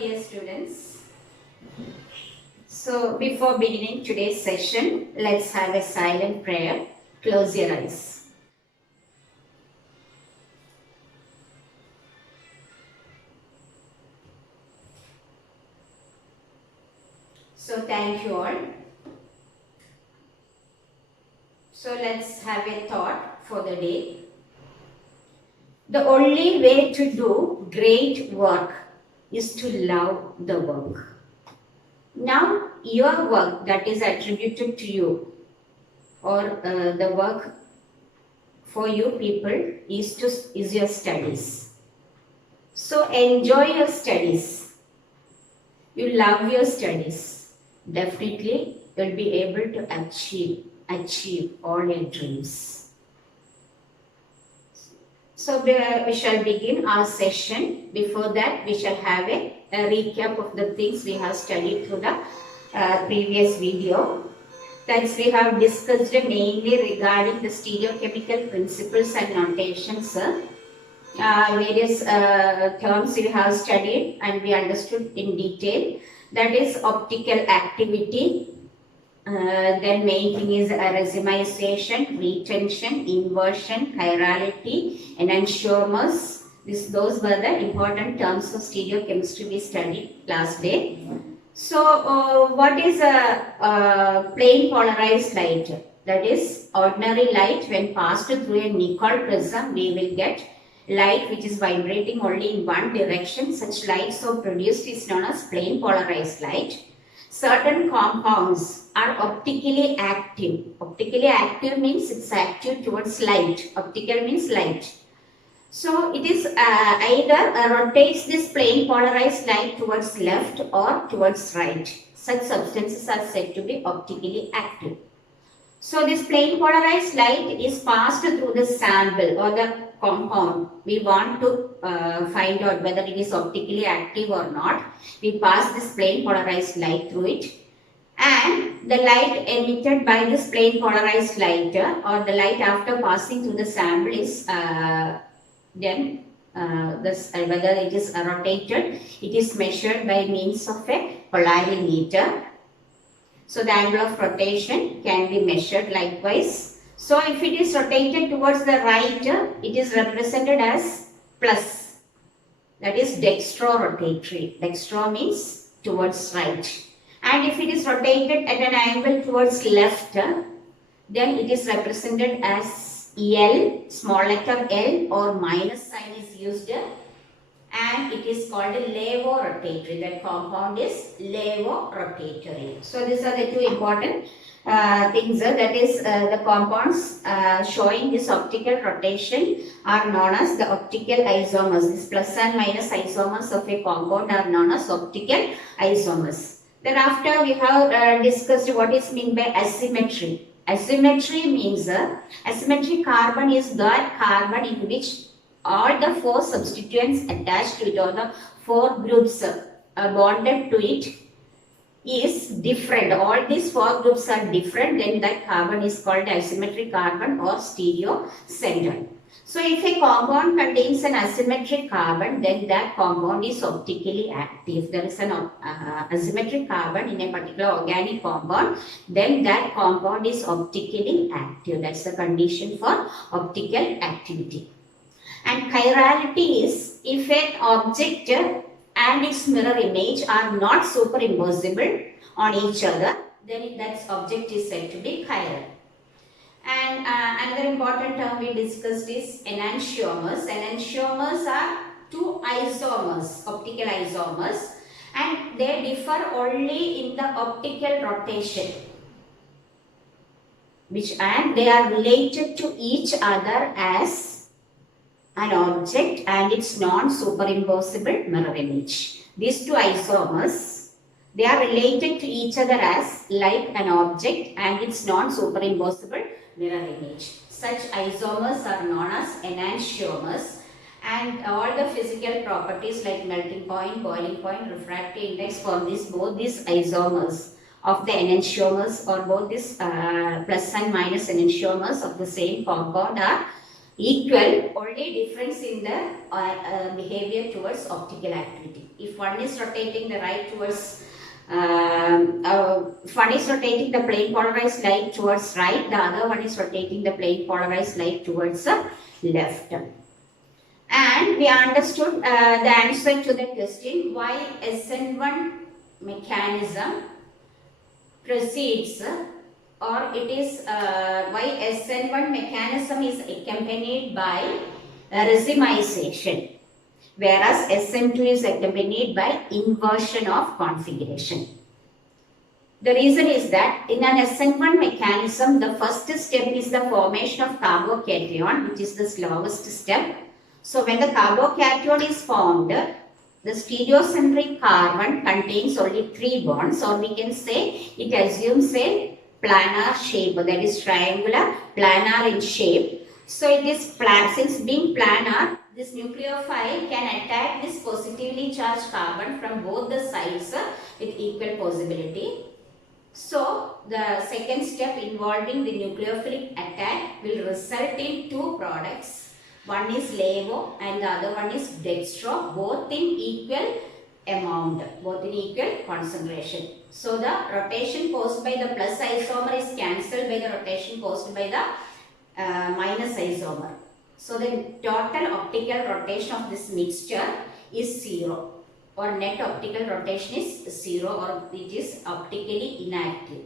Dear students, so before beginning today's session, let's have a silent prayer. Close your eyes. So thank you all. So let's have a thought for the day. The only way to do great work is to love the work. Now, your work that is attributed to you, or the work for you people, is your studies. So enjoy your studies. You love your studies. Definitely, you'll be able to achieve all your dreams. So we shall begin our session. Before that, we shall have a recap of the things we have studied through the previous video. That we have discussed mainly regarding the stereochemical principles and notations. Various terms we have studied and we understood in detail. That is optical activity. Then main thing is racemization, retention, inversion, chirality, enantiomers. Those were the important terms of stereochemistry we studied last day. So, what is a plain polarized light? That is ordinary light. When passed through a Nicol prism, we will get light which is vibrating only in one direction. Such light so produced is known as plain polarized light. Certain compounds are optically active. Optically active means it's active towards light. Optical means light. So it is either rotates this plane polarized light towards left or towards right. Such substances are said to be optically active. So this plane polarized light is passed through the sample or the compound. We want to find out whether it is optically active or not. We pass this plane polarized light through it, and the light emitted by this plane polarized light or the light after passing through the sample is then whether it is rotated, it is measured by means of a polarimeter. So the angle of rotation can be measured likewise. So if it is rotated towards the right, it is represented as plus. That is dextro-rotatory. Dextro means towards right. And if it is rotated at an angle towards left, then it is represented as L, small letter L, or minus sign is used, and it is called a levorotatory. That compound is levorotatory. So these are the two important things. That is the compounds showing this optical rotation are known as the optical isomers. This plus and minus isomers of a compound are known as optical isomers. Thereafter we have discussed what is meant by asymmetry. Asymmetry means asymmetric carbon is that carbon in which all the four substituents attached to it, or the four groups bonded to it, is different. All these four groups are different, then that carbon is called asymmetric carbon or stereocentered. So if a compound contains an asymmetric carbon, then that compound is optically active. If there is an asymmetric carbon in a particular organic compound, then that compound is optically active. That's the condition for optical activity. And chirality is if an object and its mirror image are not superimposable on each other, then that object is said to be chiral. And another important term we discussed is enantiomers. Enantiomers are two isomers, optical isomers, and they differ only in the optical rotation, and they are related to each other as an object and its non-superimposable mirror image. These two isomers, they are related to each other as like an object and its non-superimposable mirror image. Such isomers are known as enantiomers, and all the physical properties like melting point, boiling point, refractive index for both these isomers of the enantiomers, or both these plus and minus enantiomers of the same compound are equal, only difference in the behavior towards optical activity. If one is rotating the right towards one is rotating the plane polarized light towards right, the other one is rotating the plane polarized light towards left. And we understood the answer to the question why SN1 mechanism proceeds or it is why SN1 mechanism is accompanied by racemization, whereas SN2 is accompanied by inversion of configuration. The reason is that in an SN1 mechanism, the first step is the formation of carbocation, which is the slowest step. So when the carbocation is formed, the stereocentric carbon contains only 3 bonds, or we can say it assumes a planar shape, that is triangular, planar in shape. So it is since being planar, this nucleophile can attack this positively charged carbon from both the sides with equal possibility. So the second step involving the nucleophilic attack will result in 2 products. One is levo and the other one is dextro, both in equal amount, both in equal concentration. So the rotation caused by the plus isomer is cancelled by the rotation caused by the minus isomer. So the total optical rotation of this mixture is 0, or net optical rotation is 0, or it is optically inactive.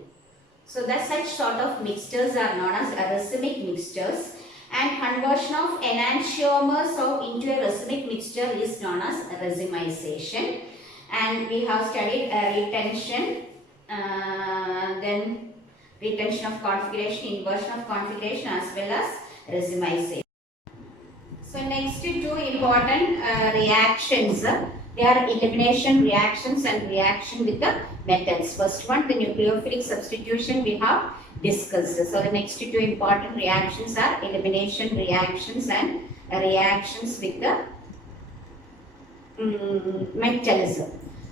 So the such sort of mixtures are known as racemic mixtures, and conversion of enantiomers into a racemic mixture is known as racemization. And we have studied retention, then retention of configuration, inversion of configuration, as well as racemization. So next 2 important reactions, they are elimination reactions and reaction with the metals. First one, the nucleophilic substitution we have discussed. So the next 2 important reactions are elimination reactions and reactions with the metals.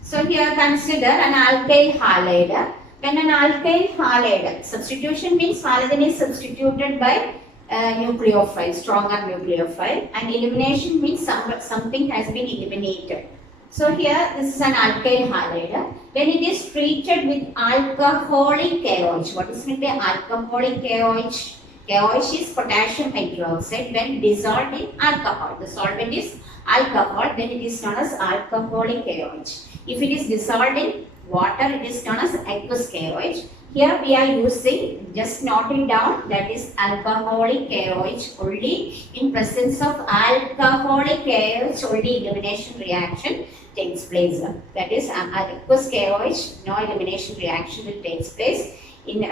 So here consider an alkyl halide. When an alkyl halide, substitution means halogen is substituted by nucleophile, stronger nucleophile, and elimination means something has been eliminated. So here this is an alkyl halide. When it is treated with alcoholic KOH, what is meant by alcoholic KOH? KOH is potassium hydroxide when dissolved in alcohol. The solvent is alcohol, then it is known as alcoholic KOH. If it is dissolved in water, it is known as aqueous KOH. Here we are using, just noting down, that is alcoholic KOH only. In presence of alcoholic KOH, only elimination reaction takes place. That is aqueous KOH, no elimination reaction will take place. In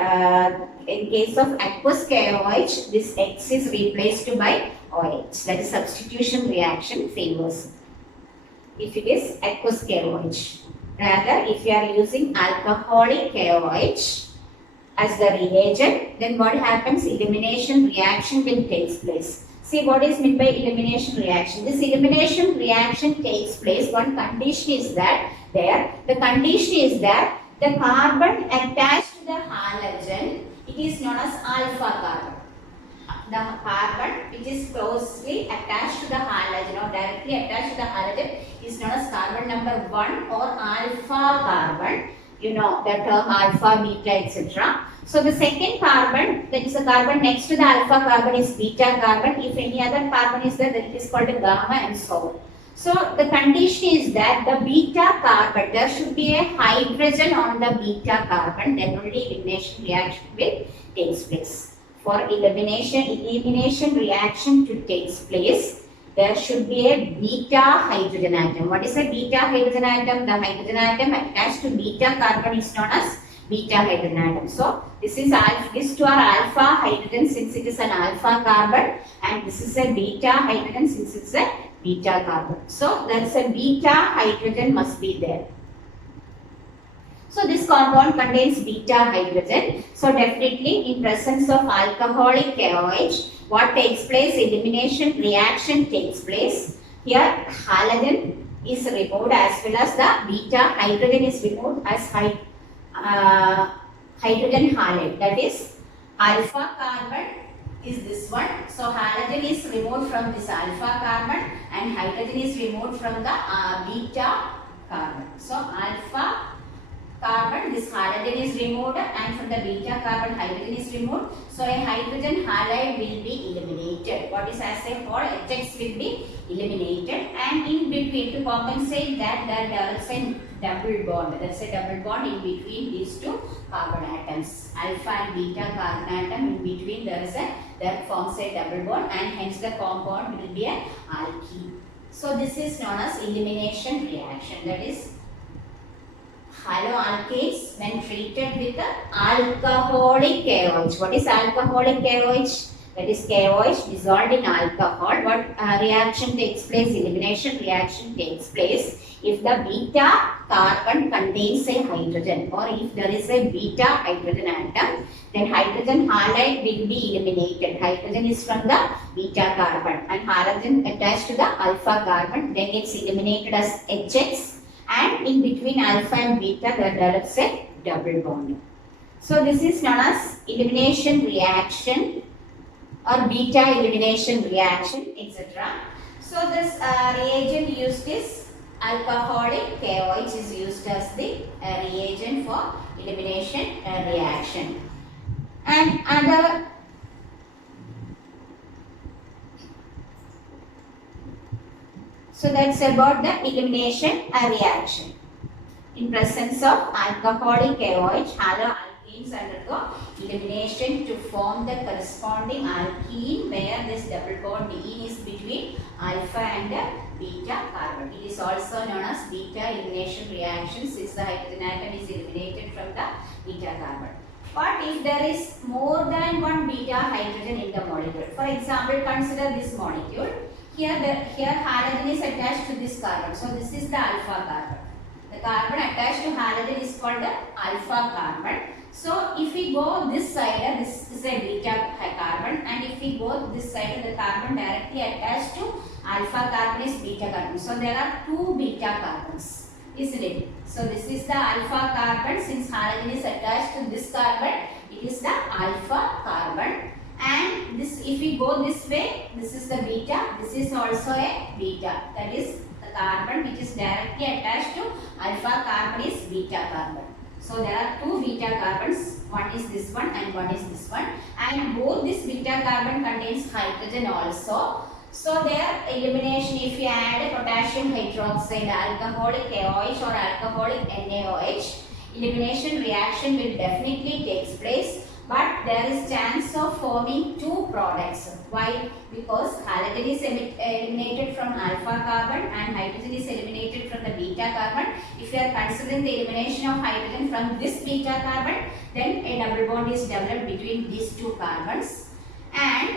case of aqueous KOH, this X is replaced by OH. That is substitution reaction favors if it is aqueous KOH. Rather, if you are using alcoholic KOH as the reagent, then what happens? Elimination reaction will take place. See what is meant by elimination reaction. This elimination reaction takes place. One condition is that the condition is that the carbon attached to the halogen, it is known as alpha carbon. The carbon which is closely attached to the halogen or directly attached to the halogen is known as carbon number 1 or alpha carbon. You know the term alpha, beta, etc. So the second carbon, that is the carbon next to the alpha carbon, is beta carbon. If any other carbon is there, then it is called a gamma and so on. So the condition is that the beta carbon, there should be a hydrogen on the beta carbon, then only elimination reaction will take place. For elimination reaction to take place, there should be a beta hydrogen atom. What is a beta hydrogen atom? The hydrogen atom attached to beta carbon is known as beta hydrogen atom. So this is this two are alpha hydrogen since it is an alpha carbon, and this is a beta hydrogen since it's a beta carbon. So that's a beta hydrogen must be there. So this compound contains beta hydrogen. So definitely in presence of alcoholic KOH, what takes place? Elimination reaction takes place. Here halogen is removed as well as the beta hydrogen is removed as hydrogen halide. That is alpha carbon is this one. So halogen is removed from this alpha carbon and hydrogen is removed from the beta carbon. So alpha carbon, this halogen is removed, and from the beta carbon hydrogen is removed. So a hydrogen halide will be eliminated. What is as a whole, HX will be eliminated, and in between, to compensate that, there develops a double bond. That's a double bond in between these two carbon atoms. Alpha and beta carbon atom, in between there is that forms a double bond, and hence the compound will be an alkene. So this is known as elimination reaction. That is, haloalkanes when treated with alcoholic KOH. What is alcoholic KOH? That is KOH dissolved in alcohol. What reaction takes place? Elimination reaction takes place if the beta carbon contains a hydrogen, or if there is a beta hydrogen atom, then hydrogen halide will be eliminated. Hydrogen is from the beta carbon and halogen attached to the alpha carbon, then it's eliminated as HX. And in between alpha and beta there develops a double bond. So this is known as elimination reaction or beta elimination reaction, etc. So this reagent used is alcoholic KOH is used as the reagent for elimination reaction. And other So that's about the elimination reaction. In presence of alcoholic KOH, haloalkenes undergo elimination to form the corresponding alkene, where this double bond ene is between alpha and beta carbon. It is also known as beta elimination reaction, since the hydrogen atom is eliminated from the beta carbon. But if there is more than one beta hydrogen in the molecule, for example, consider this molecule. Here halogen is attached to this carbon. So this is the alpha carbon. The carbon attached to halogen is called the alpha carbon. So if we go this side, this is a beta carbon, and if we go this side, the carbon directly attached to alpha carbon is beta carbon. So there are two beta carbons, isn't it? So this is the alpha carbon. Since halogen is attached to this carbon, it is the alpha carbon. And this, if we go this way, this is the beta, this is also a beta. That is, the carbon which is directly attached to alpha carbon is beta carbon. So there are two beta carbons, one is this one and one is this one, and both this beta carbon contains hydrogen also. So their elimination, if you add potassium hydroxide, alcoholic KOH or alcoholic NaOH, elimination reaction will definitely take place. But there is chance of forming two products. Why? Because halogen is eliminated from alpha carbon and hydrogen is eliminated from the beta carbon. If you are considering the elimination of hydrogen from this beta carbon, then a double bond is developed between these two carbons. And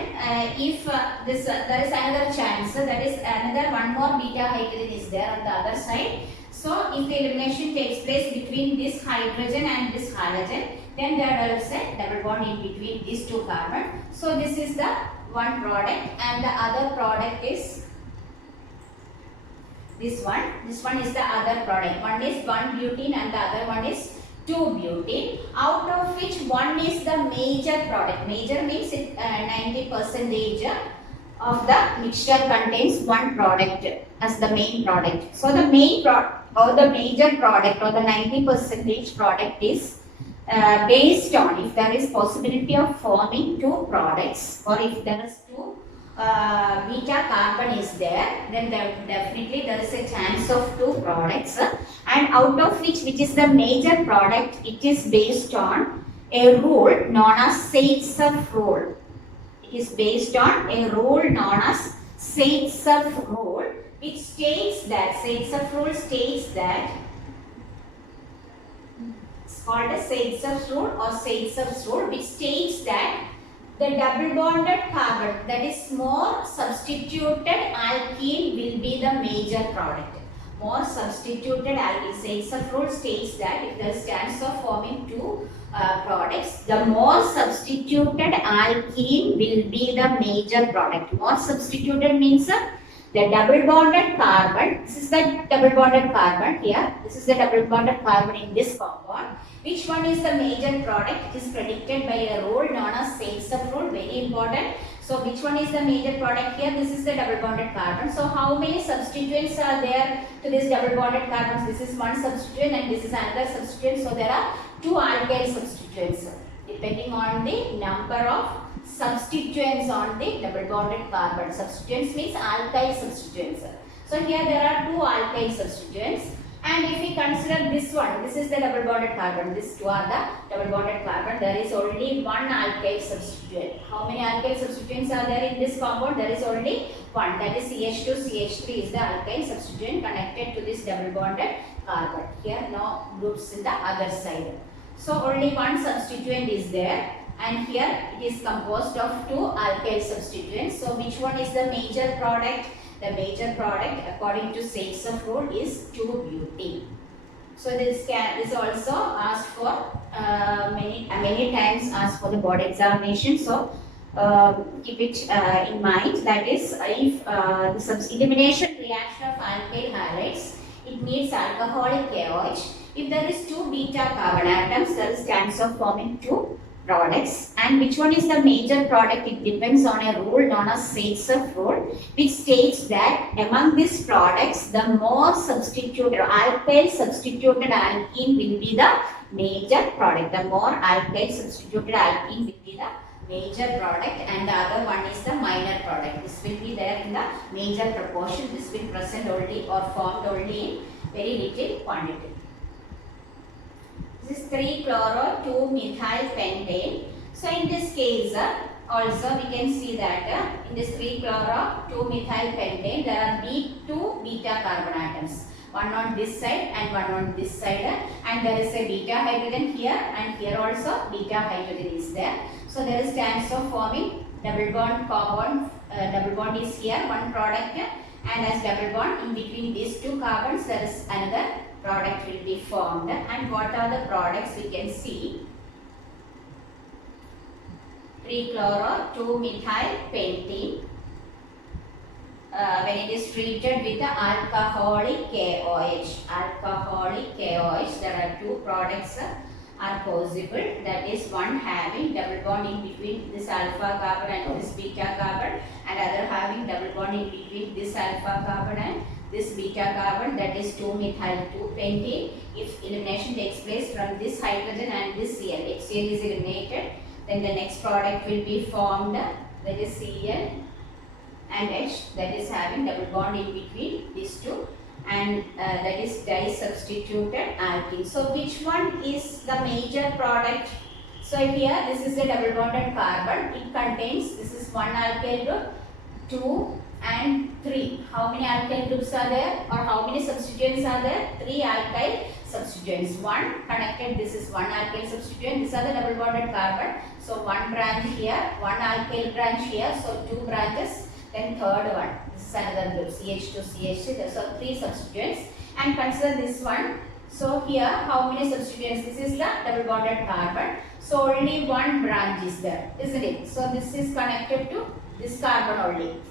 if there is another chance, that is another one more beta hydrogen is there on the other side. So if the elimination takes place between this hydrogen and this halogen, then there develops a double bond in between these two carbons. So this is the one product, and the other product is this one. This one is the other product. One is 1-butene and the other one is 2-butene, out of which one is the major product. Major means 90% of the mixture contains one product as the main product. So the main product or the major product or the 90% product is based on, if there is possibility of forming two products, or if there is two beta carbon is there, then definitely there is a chance of two products, and out of which is the major product, it is based on a rule known as Zaitsev rule. It is based on a rule known as Zaitsev rule, which states that, Zaitsev rule states that, called a Zaitsev's rule or Zaitsev's rule, which states that the double bonded carbon, that is more substituted alkene, will be the major product. More substituted alkene. Zaitsev rule states that if there is chance of forming two products, the more substituted alkene will be the major product. More substituted means the double bonded carbon, this is the double bonded carbon here, this is the double bonded carbon in this compound. Which one is the major product? It is predicted by a rule known as Saitsev rule, very important. So which one is the major product here? This is the double bonded carbon. So how many substituents are there to this double bonded carbons? This is one substituent and this is another substituent. So there are two alkyl substituents depending on the number of substituents on the double bonded carbon. Substituents means alkyl substituents. So here there are two alkyl substituents. And if we consider this one, this is the double bonded carbon, these two are the double bonded carbon, there is only one alkyl substituent. How many alkyl substituents are there in this compound? There is only one, that is CH2, CH3 is the alkyl substituent connected to this double bonded carbon. Here no groups in the other side. So only one substituent is there, and here it is composed of two alkyl substituents. So which one is the major product? The major product according to Saitsev rule is 2-butene. So this also asked for many times asked for the board examination. So keep it in mind, that is if the elimination reaction of alkyl halides, it needs alcoholic KOH. If there is two beta carbon atoms, there is chance of forming two products. And which one is the major product? It depends on a rule known as Saitsev rule, which states that among these products, the more substituted alkyl substituted alkene will be the major product. The more alkyl substituted alkene will be the major product, and the other one is the minor product. This will be there in the major proportion. This will present only or formed only in very little quantity. This is 3-chloro-2-methyl pentane. So in this case also we can see that in this 3-chloro-2-methyl pentane there are two beta carbon atoms. One on this side and one on this side, and there is a beta hydrogen here, and here also beta hydrogen is there. So there is chance of forming double bond compound. Double bond is here, one product, and as double bond in between these two carbons there is another product will be formed. And what are the products we can see? 3-chloro-2-methyl pentene. When it is treated with the alcoholic KOH. Alcoholic KOH, there are two products are possible. That is one having double bond in between this alpha carbon and this beta carbon, and other having double bond in between this alpha carbon and this beta carbon, that is 2-methyl-2-pentene. If elimination takes place from this hydrogen and this Cl, HCl is eliminated, then the next product will be formed, that is Cl and H, that is having double bond in between these two, and that is disubstituted alkene. So which one is the major product? So here this is the double bonded carbon. It contains, this is one alkyl group, 2 and 3. How many alkyl groups are there, or how many substituents are there? 3 alkyl substituents. One connected, this is one alkyl substituent. These are the double bonded carbon. So one branch here, one alkyl branch here. So 2 branches. Then third one, this is another group, CH2, CH3. So 3 substituents. And consider this one. So here, how many substituents? This is the double bonded carbon. So only one branch is there, isn't it? So this is connected to this carbon only,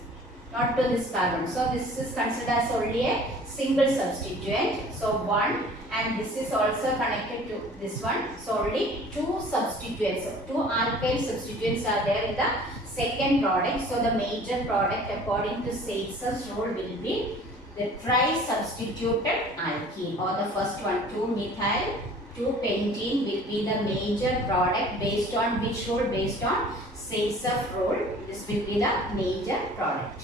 not to this carbon. So this is considered as only a single substituent. So one, and this is also connected to this one. So only 2 substituents, 2 alkyl substituents are there in the second product. So the major product according to Saitsev's rule will be the tri-substituted alkene, or the first one, 2-methyl-2-pentene will be the major product. Based on which rule? Based on Saitsev rule, this will be the major product.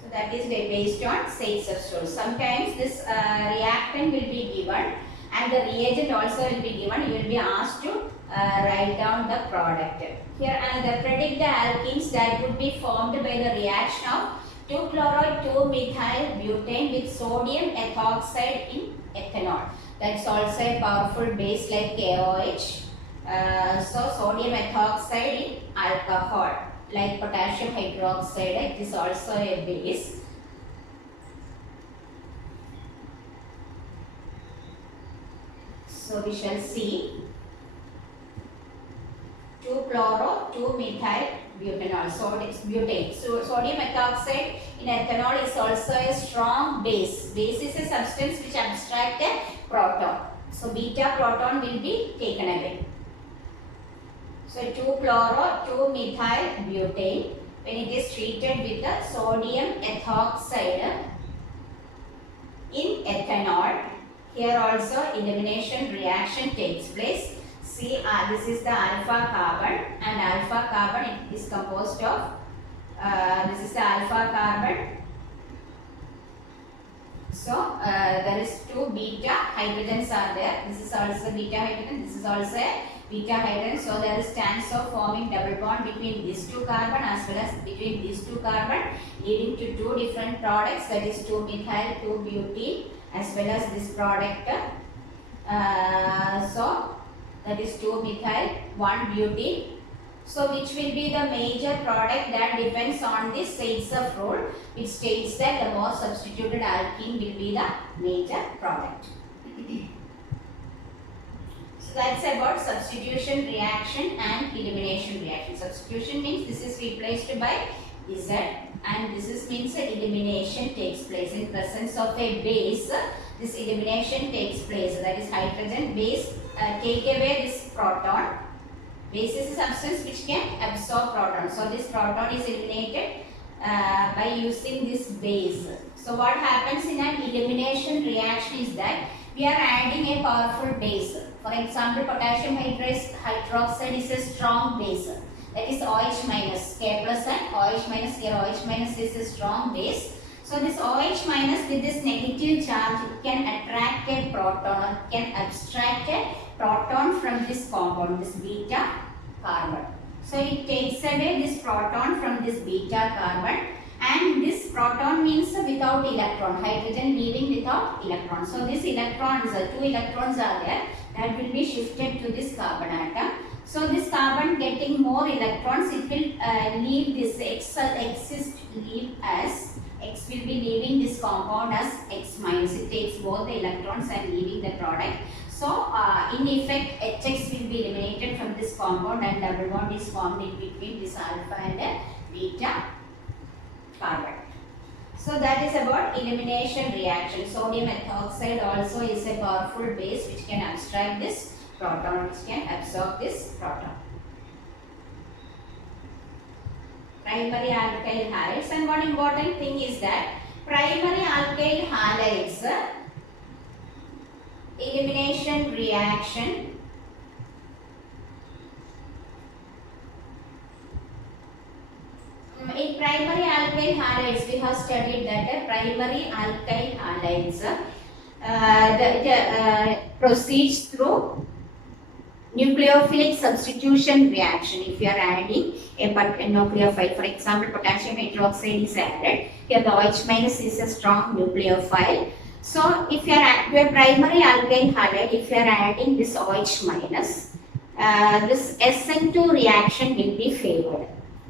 So that is based on Saitsev's rule. Sometimes this reactant will be given and the reagent also will be given. You will be asked to write down the product. Here another, predict the alkenes that would be formed by the reaction of 2-chloro-2-methyl-butane with sodium ethoxide in ethanol. That's also a powerful base like KOH. So sodium ethoxide in alcohol, like potassium hydroxide, it is also a base. So we shall see 2-chloro-2-methyl butanol, butane. So sodium methoxide in ethanol is also a strong base. Base is a substance which abstracts a proton. So beta proton will be taken away. So 2-chloro-2-methyl butane, when it is treated with the sodium ethoxide in ethanol, here also elimination reaction takes place. See, this is the alpha carbon, and alpha carbon is composed of, this is the alpha carbon. So there is 2 beta hydrogens are there. This is also beta hydrogen, this is also a beta hydrogen. So there is chance of forming double bond between these 2 carbon as well as between these 2 carbon, leading to 2 different products, that is 2-methyl, 2-butene, as well as this product. So that is 2-methyl, 1-butene. So which will be the major product? That depends on this Zaitsev rule, which states that the more substituted alkene will be the major product. So that's about substitution reaction and elimination reaction. Substitution means this is replaced by Z, and this is means elimination takes place in presence of a base. This elimination takes place, that is hydrogen base take away this proton. Base is a substance which can absorb proton. So this proton is eliminated by using this base. So what happens in an elimination reaction is that we are adding a powerful base. For example, potassium hydroxide is a strong base. That is OH minus, K plus and OH minus. Here OH minus is a strong base. So this OH minus with this negative charge, it can attract a proton or can abstract a proton from this compound, this beta carbon. So it takes away this proton from this beta carbon, and this proton means without electron, hydrogen leaving without electron. So these electrons, 2 electrons are there, that will be shifted to this carbon atom. So this carbon getting more electrons, it will leave this leave as X will be leaving this compound as X minus. It takes both the electrons and leaving the product. So in effect, HX will be eliminated from this compound, and double bond is formed in between this alpha and beta carbon. So that is about elimination reaction. Sodium ethoxide also is a powerful base which can abstract this proton, which can absorb this proton. Primary alkyl halides, and one important thing is that primary alkyl halides elimination reaction in primary alkyl halides we have studied that primary alkyl halides proceeds through nucleophilic substitution reaction. If you are adding a nucleophile, for example, potassium hydroxide is added. Here the OH minus is a strong nucleophile. So if you are to a primary alkyl halide, if you are adding this OH minus, this SN2 reaction will be favored.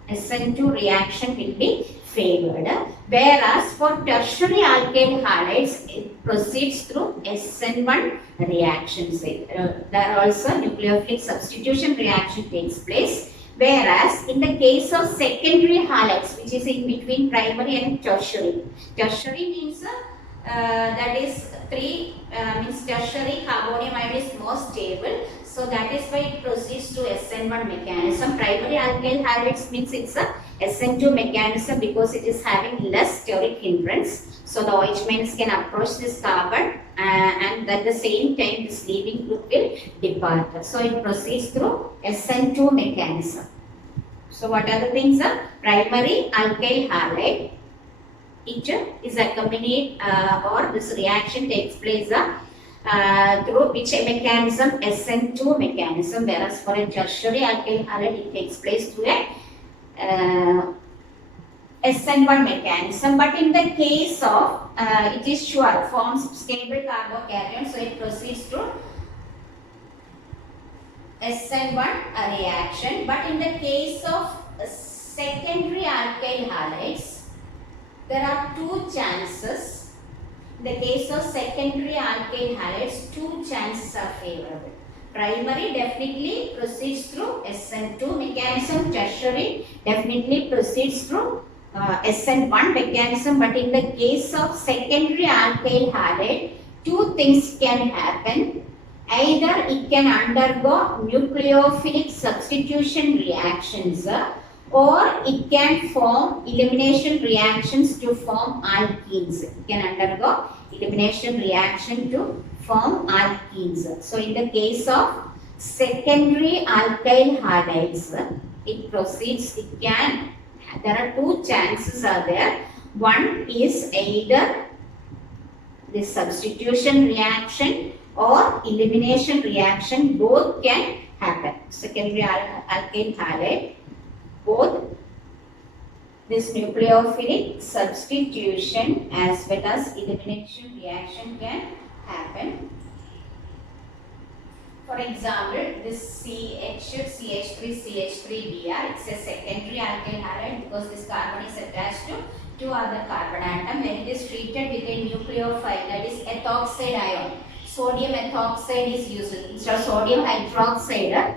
SN2 reaction will be favored. Whereas for tertiary alkyl halides, it proceeds through SN1 reactions. There also nucleophilic substitution reaction takes place. Whereas in the case of secondary halides, which is in between primary and tertiary, tertiary means that is means tertiary carbonium ion is more stable. So that is why it proceeds to SN1 mechanism. Primary alkyl halides means it's a SN2 mechanism because it is having less steric hindrance. So the OH minus can approach this carbon and at the same time this leaving group will depart. So it proceeds through SN2 mechanism. So what are the things? Primary alkyl halide, it is accompanied or this reaction takes place through which a mechanism? SN2 mechanism, whereas for a tertiary alkyl halide it takes place through a SN1 mechanism. But in the case of it is sure forms stable carbocation, so it proceeds through SN1 reaction. But in the case of secondary alkyl halides, there are two chances. In the case of secondary alkyl halides, two chances are favorable. Primary definitely proceeds through SN2 mechanism. Tertiary definitely proceeds through SN1 mechanism. But in the case of secondary alkyl halide, two things can happen. Either it can undergo nucleophilic substitution reactions or it can form elimination reactions to form alkenes. It can undergo elimination reaction to form alkenes. So in the case of secondary alkyl halides, it proceeds, there are two chances are there. One is either the substitution reaction or elimination reaction, both can happen. Secondary alkyl halide, both this nucleophilic substitution as well as elimination reaction can happen. For example, this CH3CH3Br, it's a secondary alkyl halide because this carbon is attached to two other carbon atom. When it is treated with a nucleophile, that is ethoxide ion, sodium ethoxide is used instead of sodium hydroxide,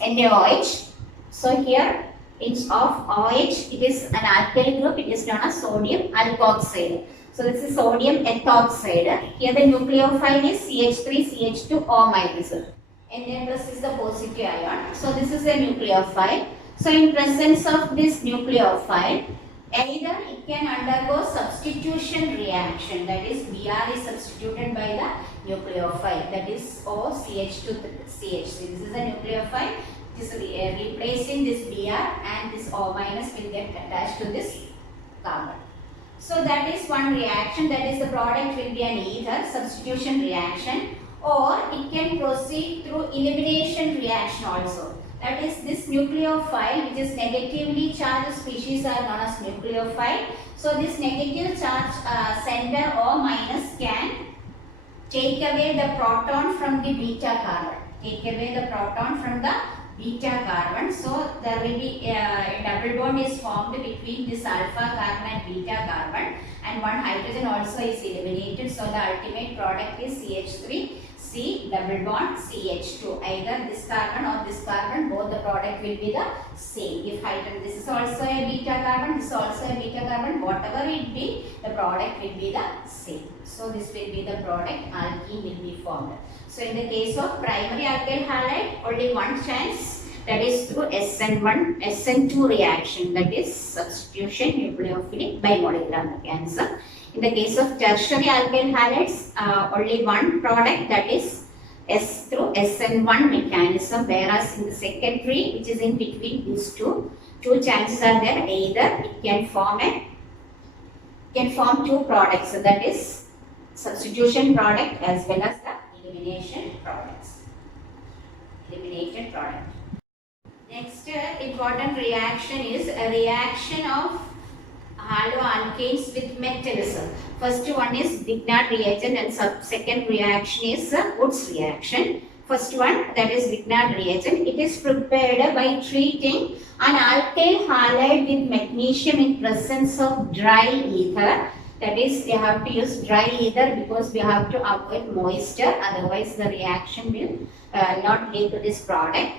NaOH. So here, instead of OH, it is an alkyl group, it is known as sodium alkoxide. So this is sodium ethoxide. Here the nucleophile is CH3CH2O minus. Na plus is the positive ion. So this is a nucleophile. So in presence of this nucleophile, either it can undergo substitution reaction, that is Br is substituted by the nucleophile, that is OCH2CH3. This is a nucleophile. This replacing this Br and this O minus will get attached to this carbon. So that is one reaction, that is the product will be an either substitution reaction or it can proceed through elimination reaction also. That is this nucleophile which is negatively charged species are known as nucleophile. So this negative charge center O minus can take away the proton from the beta carbon. Take away the proton from the beta carbon. So there will be a double bond is formed between this alpha carbon and beta carbon, and one hydrogen also is eliminated. So the ultimate product is CH3C double bond CH2. Either this carbon or this carbon, both the product will be the same. If hydrogen, this is also a beta carbon, this is also a beta carbon, whatever it be, the product will be the same. So this will be the product, alkene will be formed. So in the case of primary alkyl halide, only one chance, that is through SN1, SN2 reaction, that is substitution nucleophilic bimolecular mechanism. In the case of tertiary alkyl halides, only one product, that is through SN1 mechanism, whereas in the secondary, which is in between these two chances are there. Either it can form two products, so that is substitution product as well as the elimination products. Eliminated product. Next important reaction is a reaction of haloalkanes with metals. First one is Grignard reagent and second reaction is Woods reaction. First one, that is Grignard reagent. It is prepared by treating an alkyl halide with magnesium in presence of dry ether. That is, we have to use dry ether because we have to avoid moisture, otherwise the reaction will not lead to this product.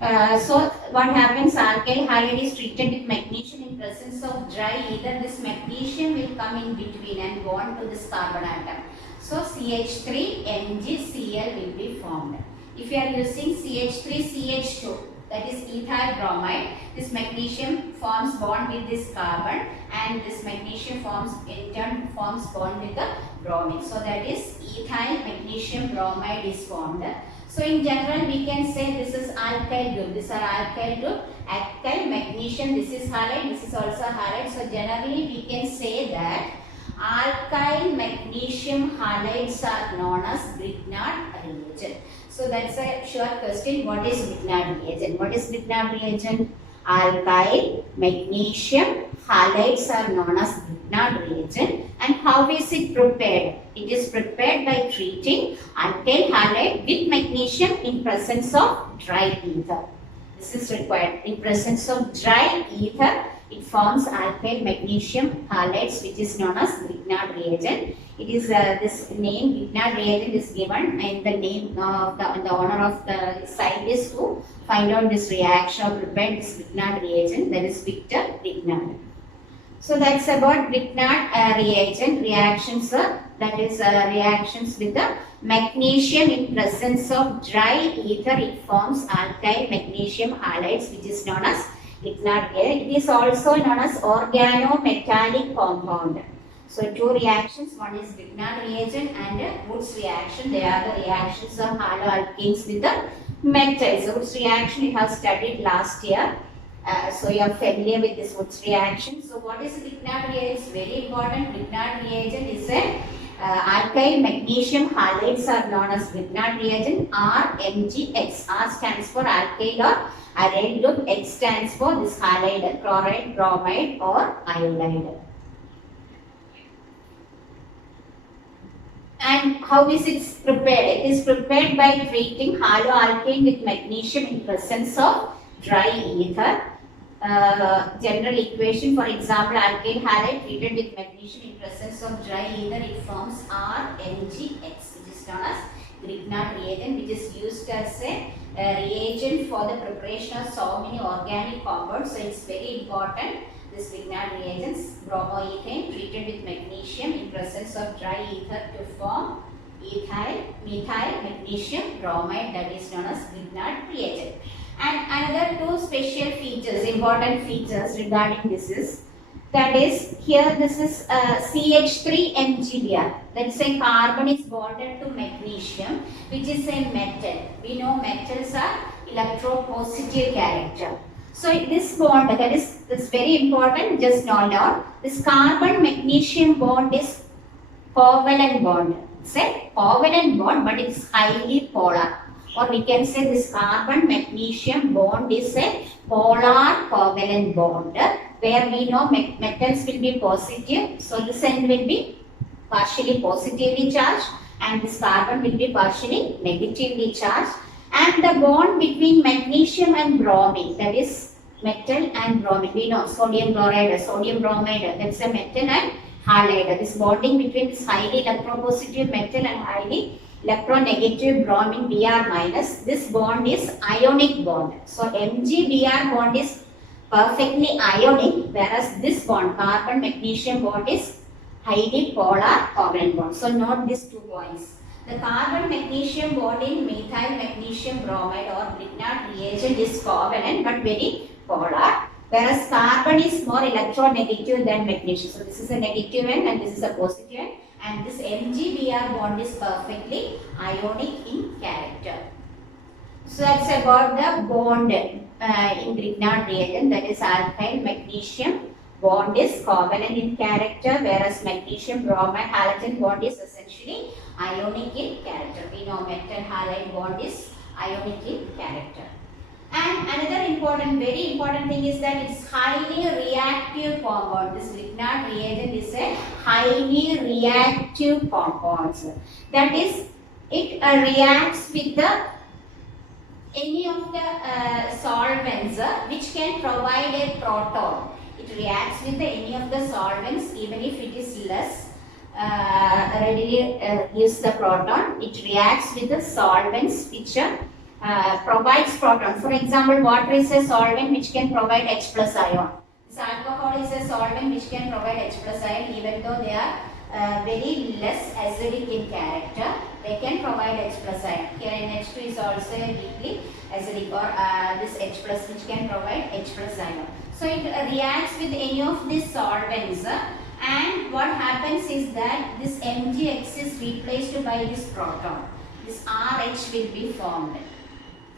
So what happens, alkyl halide is treated with magnesium in presence of dry ether. This magnesium will come in between and bond to this carbon atom. So CH3MgCl will be formed. If you are using CH3CH2, that is ethyl bromide, this magnesium forms bond with this carbon and this magnesium in turn forms bond with the bromine. So that is ethyl magnesium bromide is formed. So in general we can say this is alkyl group. These are alkyl group. Alkyl magnesium, this is halide, this is also halide. So generally we can say that alkyl magnesium halides are known as Grignard reagent. So that's a sure question. What is Grignard reagent? What is Grignard reagent? Alkyl magnesium halides are known as Grignard reagent. And how is it prepared? It is prepared by treating alkyl halide with magnesium in presence of dry ether. This is required. In presence of dry ether, it forms alkyl magnesium halides, which is known as Grignard reagent. It is this name Grignard reagent is given in the name of the honor of the scientist who find out this reaction or prepared this Grignard reagent, that is Victor Grignard. So that's about Grignard reagent reactions, that is reactions with the magnesium in presence of dry ether. It forms alkyl magnesium halides, which is known as Grignard reagent. It is also known as organometallic compound. So two reactions, one is Grignard reagent and Woods reaction. They are the reactions of haloalkanes with the metals. Woods reaction we have studied last year. So you are familiar with this Woods reaction. So what is Grignard reagent? It's very important. Grignard reagent is a alkyl magnesium halides are known as Grignard reagent, or MgX. R stands for alkyl or aryl group. X stands for this halide, chloride, bromide or iodide. And how is it prepared? It is prepared by treating haloalkane with magnesium in presence of dry ether. General equation, for example, alkane halide treated with magnesium in presence of dry ether, it forms RMgX, which is known as Grignard reagent, which is used as a reagent for the preparation of so many organic compounds. So it's very important. This Grignard reagents, bromoethane treated with magnesium in presence of dry ether to form methyl magnesium bromide, that is known as Grignard reagent. And another two special features, important features regarding this is, that is here this is CH3MgBr, that is a carbon is bonded to magnesium, which is a metal. We know metals are electropositive character. So this bond, that is very important, just note down. This carbon magnesium bond is covalent bond. It's a covalent bond, but it's highly polar. Or we can say this carbon magnesium bond is a polar covalent bond, where we know metals will be positive. So this end will be partially positively charged and this carbon will be partially negatively charged. And the bond between magnesium and bromine, that is metal and bromine, we know sodium chloride, sodium bromide, that's a metal and halide. This bonding between this highly electropositive metal and highly electronegative bromine Br minus, this bond is ionic bond. So MgBr bond is perfectly ionic, whereas this bond, carbon magnesium bond, is highly polar covalent bond. So note these 2 points. The carbon magnesium bond in methyl magnesium bromide or Grignard reagent is covalent but very polar, whereas carbon is more electronegative than magnesium. So this is a negative end and this is a positive end, and this MgBr bond is perfectly ionic in character. So that's about the bond in Grignard reagent, that is alkyl magnesium bond is covalent in character, whereas magnesium bromide halogen bond is essentially ionic in character. We know metal halide bond is ionic in character. And another important, very important thing is that it's highly reactive compound. This Grignard reagent is a highly reactive compound. That is, it reacts with the any of the solvents which can provide a proton. It reacts with any of the solvents, even if it is less readily gives the proton. It reacts with the solvents which provides proton. For example, water is a solvent which can provide H plus ion. This alcohol is a solvent which can provide H plus ion, even though they are very less acidic in character. They can provide H plus ion. Here NH2 is also a weakly acidic, or this H plus which can provide H plus ion. So it reacts with any of these solvents, and what happens is that this MgX is replaced by this proton. This RH will be formed.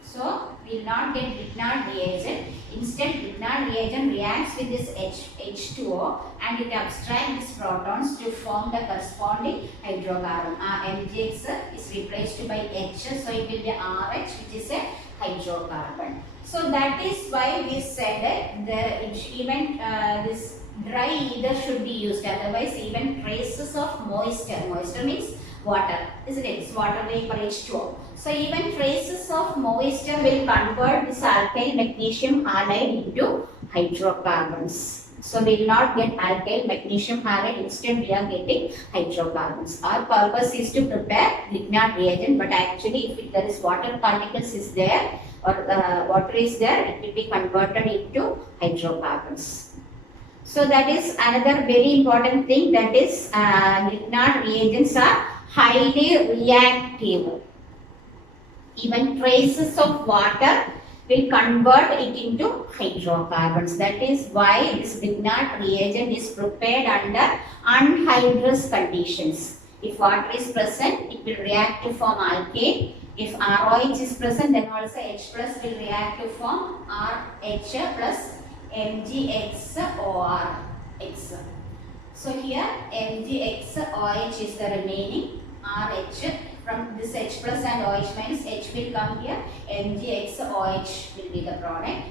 So we will not get Grignard reagent. Instead, Grignard reagent reacts with this H2O and it abstracts these protons to form the corresponding hydrocarbon. MgX is replaced by H, so it will be RH, which is a hydrocarbon. So that is why we said that this dry ether should be used. Otherwise, even traces of moisture means water, isn't it? It's water vapor H2O. So even traces of moisture will convert this alkyl magnesium halide into hydrocarbons. So we will not get alkyl magnesium halide, instead we are getting hydrocarbons. Our purpose is to prepare Grignard reagent, but actually if there is water particles is there or water is there, it will be converted into hydrocarbons. So that is another very important thing, that is Grignard reagents are highly reactive. Even traces of water will convert it into hydrocarbons. That is why this Grignard reagent is prepared under anhydrous conditions. If water is present, it will react to form alkane. If ROH is present, then also H plus will react to form RH plus MgXOR. So here MgXOH is the remaining, RH from this H plus and OH minus, H will come here, MgXOH will be the product.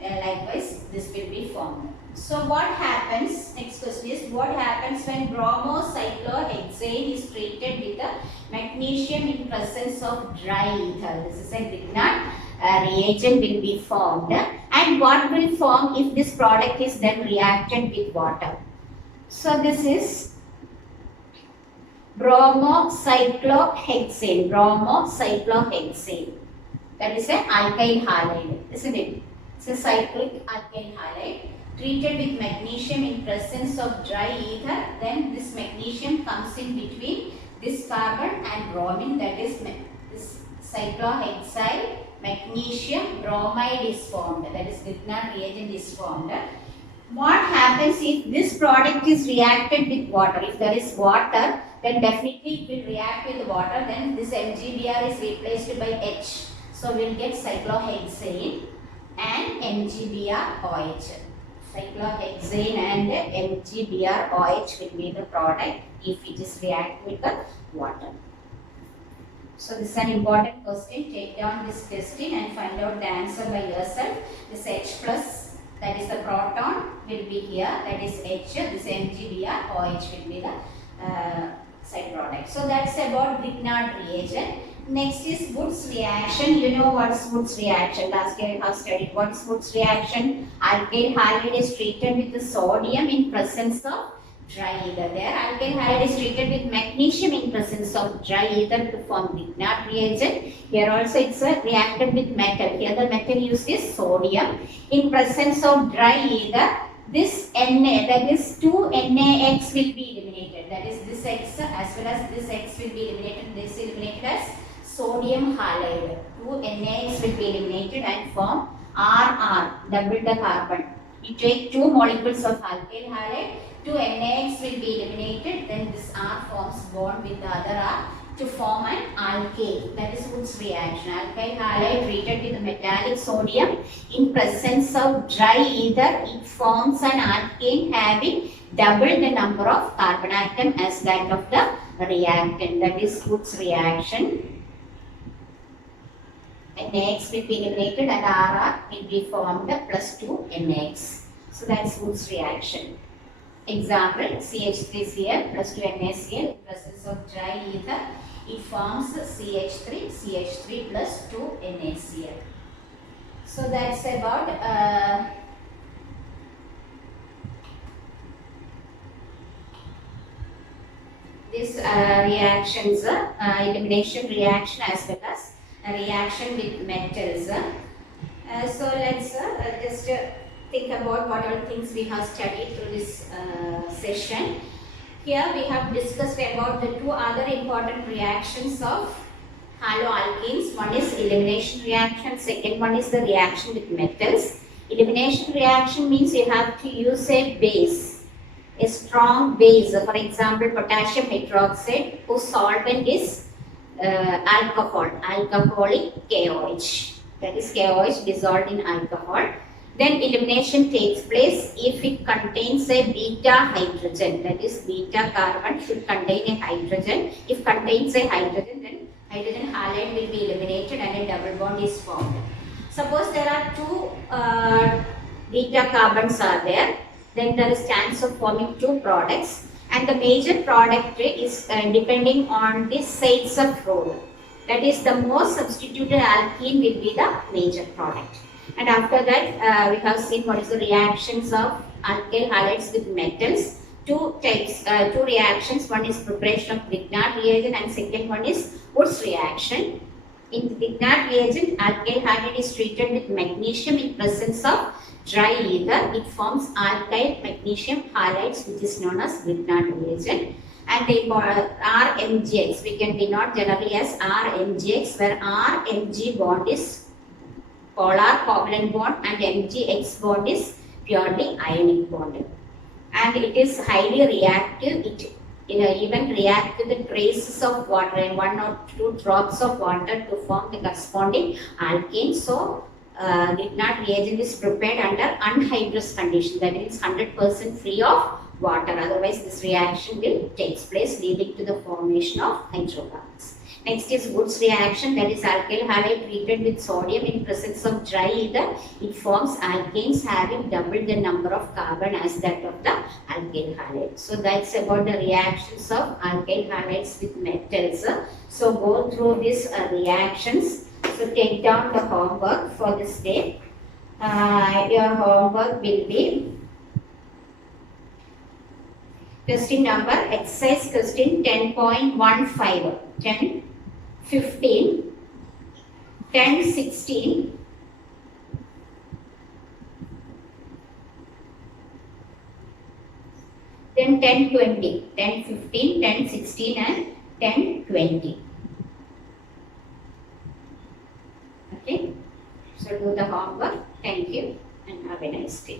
Likewise, this will be formed. So what happens, next question is, what happens when bromocyclohexane is treated with the magnesium in presence of dry ether? This is a Grignard reagent will be formed. And what will form if this product is then reacted with water? So this is bromocyclohexane. That is an alkyl halide, isn't it? It's a cyclic alkyl halide treated with magnesium in presence of dry ether. Then this magnesium comes in between this carbon and bromine, that is this cyclohexyl magnesium bromide is formed. That is Grignard reagent is formed. What happens if this product is reacted with water? If there is water, then definitely it will react with water. Then this MgBr is replaced by H. So we will get cyclohexane and MgBrOH. Cyclohexane and MgBrOH will be the product if it is react with the water. So this is an important question. Take down this question and find out the answer by yourself. This H plus, that is the proton, will be here. That is H. This MgBrOH will be the side product. So that's about Grignard reagent. Next is Woods reaction. You know what is Woods reaction? Last year I have studied what is Woods reaction. Alkyl halide is treated with the sodium in presence of dry ether. There alkyl halide is treated with magnesium in presence of dry ether to form Grignard reagent. Here also it's reacted with metal. Here the metal used is sodium. In presence of dry ether, this Na, that is 2 NaX will be eliminated. That is this X as well as this X will be eliminated. This eliminated as sodium halide. 2 NaX will be eliminated and form RR, double the carbon. You take 2 molecules of alkyl halide, 2 NaX will be eliminated, then this R forms bond with the other R to form an alkane. That is Woods reaction. Alkyl halide treated with metallic sodium in presence of dry ether, it forms an alkane having double the number of carbon atom as that of the reactant. That is Woods reaction. NaX will be eliminated and RR will be formed plus 2 NaX. So that's Woods reaction. Example, CH3Cl plus 2 NaCl in presence of dry ether, it forms CH3 plus 2 NaCl. So that's about this reactions, elimination reaction as well as a reaction with metals. So let's just think about what all things we have studied through this session. Here we have discussed about the 2 other important reactions of haloalkenes. One is elimination reaction, second one is the reaction with metals. Elimination reaction means you have to use a base, a strong base. For example, potassium hydroxide whose solvent is alcohol, alcoholic KOH. That is KOH dissolved in alcohol. Then elimination takes place if it contains a beta hydrogen. That is beta carbon should contain a hydrogen. If contains a hydrogen, then hydrogen halide will be eliminated and a double bond is formed. Suppose there are 2 beta carbons are there, then there is chance of forming 2 products. And the major product is depending on the Zaitsev rule. That is the most substituted alkene will be the major product. And after that we have seen what is the reactions of alkyl halides with metals. Two reactions. One is preparation of Grignard reagent and second one is Wurtz reaction. In the Grignard reagent, alkyl halide is treated with magnesium in presence of dry ether. It forms alkyl magnesium halides, which is known as Grignard reagent. And the RMGX, we can denote generally as RMGX, where RMG bond is polar covalent bond and MgX bond is purely ionic bond. And it is highly reactive. It even react with the traces of water and 1 or 2 drops of water to form the corresponding alkane. So, Grignard reagent is prepared under anhydrous condition, that means 100% free of water. Otherwise, this reaction will take place, leading to the formation of hydrocarbons. Next is Wurtz reaction, that is alkyl halide treated with sodium in presence of dry ether. It forms alkanes having double the number of carbon as that of the alkyl halide. So that's about the reactions of alkyl halides with metals. So go through these reactions. So take down the homework for this day. Your homework will be question number, exercise question 10.15, 10, 15, 10, 16, then 10, 20, 10, 15, 10, 16 and 10, 20. Okay, so do the homework. Thank you and have a nice day.